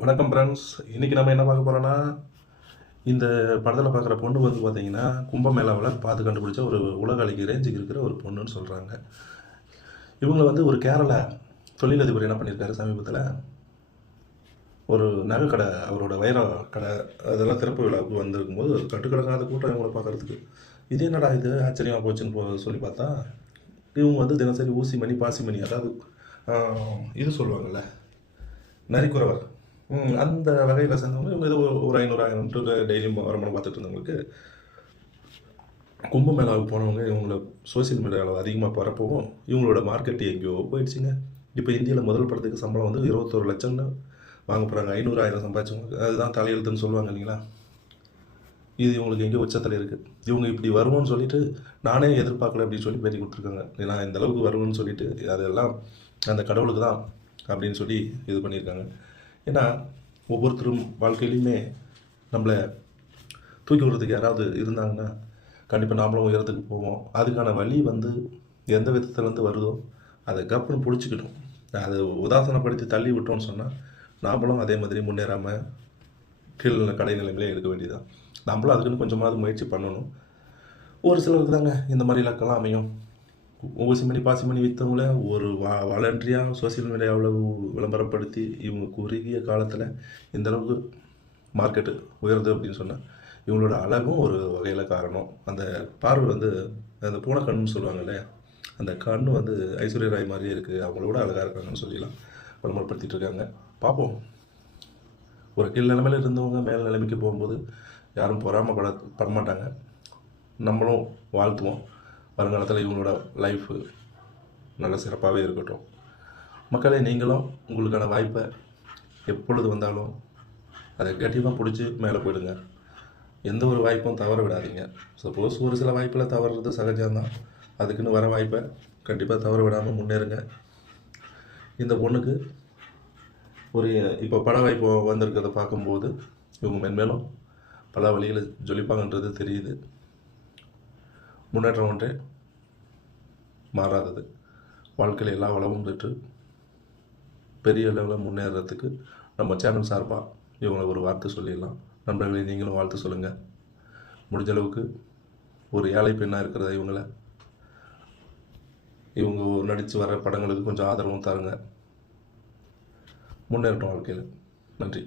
வணக்கம் ஃப்ரெண்ட்ஸ். இன்றைக்கி நம்ம என்ன பார்க்க போகிறோன்னா, இந்த படத்தில் பார்க்குற பொண்ணு வந்து பார்த்திங்கன்னா கும்பமேளாவில் பார்த்து கண்டுபிடிச்ச ஒரு உலக அழகி ரேஞ்சுக்கு இருக்கிற ஒரு பொண்ணுன்னு சொல்கிறாங்க. இவங்களை வந்து ஒரு கேரள தொழிலதிபர் என்ன பண்ணியிருக்காரு, சமீபத்தில் ஒரு நகை கடை, அவரோட வைர கடை அதெல்லாம் திறப்பு விழாவுக்கு வந்திருக்கும்போது கட்டுக்கடங்காத கூட்டம் இவங்களை பார்க்குறதுக்கு. இது என்னடா இது ஆச்சரியமாக போச்சுன்னு சொல்லி பார்த்தா, இவங்க வந்து தினசரி ஊசி மணி பாசி மணி, அதாவது இது சொல்லுவாங்கள்ல நரிக்குறவர், அந்த வகையில் சேர்ந்தவங்க இவங்க ஏதோ ஒரு 500 டெய்லியும் வருமானம் பார்த்துட்டு இருந்தவங்களுக்கு கும்பமேளாவுக்கு போனவங்க இவங்கள சோசியல் மீடியாவில் அதிகமாக பரப்பவும் இவங்களோட மார்க்கெட் எங்கேயோ போயிடுச்சுங்க. இப்போ இந்தியாவில் முதல் படத்துக்கு சம்பளம் வந்து 21 லட்சம்னு வாங்க போகிறாங்க. 500,000 சம்பாதிச்சவங்க, அதுதான் தலையெழுத்துன்னு சொல்லுவாங்க இல்லைங்களா. இது இவங்களுக்கு எங்கேயோ உச்சத்தில் இருக்குது. இவங்க இப்படி வருவோன்னு சொல்லிட்டு நானே எதிர்பார்க்கல அப்படின்னு சொல்லி பேட்டி கொடுத்துருக்காங்க. நான் இந்த அளவுக்கு வருவேன்னு சொல்லிட்டு அதெல்லாம் அந்த கடவுளுக்கு தான் அப்படின்னு சொல்லி இது பண்ணியிருக்காங்க. ஏன்னா ஒவ்வொருத்தரும் வாழ்க்கையிலையுமே நம்மளை தூக்கி விடுறதுக்கு யாராவது இருந்தாங்கன்னா கண்டிப்பாக நாமளும் உயரத்துக்கு போவோம். அதுக்கான வழி வந்து எந்த விதத்துலேருந்து வருதோ அதை கப்புன்னு பிடிச்சிக்கிட்டோம். அதை உதாசனப்படுத்தி தள்ளி விட்டோம்னு சொன்னால் நாமளும் அதே மாதிரி முன்னேறாமல் கீழே கடை நிலைமையிலே இருக்க வேண்டியதான். நம்மளும் அதுக்குன்னு கொஞ்சமாவது முயற்சி பண்ணணும். ஒரு சிலருக்கு தாங்க இந்த மாதிரி இலக்கெல்லாம் அமையும். ஊசி மணி பாசி மணி விற்றவங்கள ஒரு வாலண்டரியாக சோசியல் மீடியாவில் விளம்பரப்படுத்தி இவங்க குறுகிய காலத்தில் இந்தளவுக்கு மார்க்கெட்டு உயருது அப்படின்னு சொன்னால் இவங்களோட அழகும் ஒரு வகையில் காரணம். அந்த பார்வை வந்து அந்த பூனைக்கண்ணுன்னு சொல்லுவாங்க இல்லையா, அந்த கண்ணு வந்து ஐஸ்வர்யா ராய் மாதிரியே இருக்குது, அவங்களோட அழகாக இருக்காங்கன்னு சொல்லிலாம் விளம்பரப்படுத்திகிட்டு இருக்காங்க. பார்ப்போம். ஒரு கீழ் நிலைமையில் இருந்தவங்க மேல் நிலைமைக்கு போகும்போது யாரும் படமாட்டாங்க. நம்மளும் வாழ்த்துவோம். வருங்காலத்தில் இவங்களோட லைஃபு நல்ல சிறப்பாகவே இருக்கட்டும். மக்களே, நீங்களும் உங்களுக்கான வாய்ப்பை எப்பொழுது வந்தாலும் அதை கண்டிப்பாக பிடிச்சி மேலே போயிடுங்க. எந்த ஒரு வாய்ப்பும் தவற விடாதீங்க. சப்போஸ் ஒரு சில வாய்ப்பில் தவறுறது சகஜம்தான். அதுக்குன்னு வர வாய்ப்பை கண்டிப்பாக தவற விடாமல் முன்னேறுங்க. இந்த பொண்ணுக்கு ஒரு இப்போ பட வாய்ப்பு வந்திருக்கிறத பார்க்கும்போது இவங்க மென்மேலும் பல வழிகளை ஜொலிப்பாங்கன்றது தெரியுது. முன்னேற்றம் ஒன்றே மாறாதது. வாழ்க்கையில் எல்லா வளமும் பெற்று பெரிய லெவலில் முன்னேறதுக்கு நம்ம சேனல் சார்பாக இவங்களை ஒரு வார்த்தை சொல்லிடலாம். நண்பர்களே, நீங்களும் வாழ்த்து சொல்லுங்கள். முடிஞ்ச அளவுக்கு ஒரு ஏழை பெண்ணாக இருக்கிறத இவங்க நடித்து வர படங்களுக்கு கொஞ்சம் ஆதரவும் தருங்க. முன்னேறட்டும் வாழ்க்கையில். நன்றி.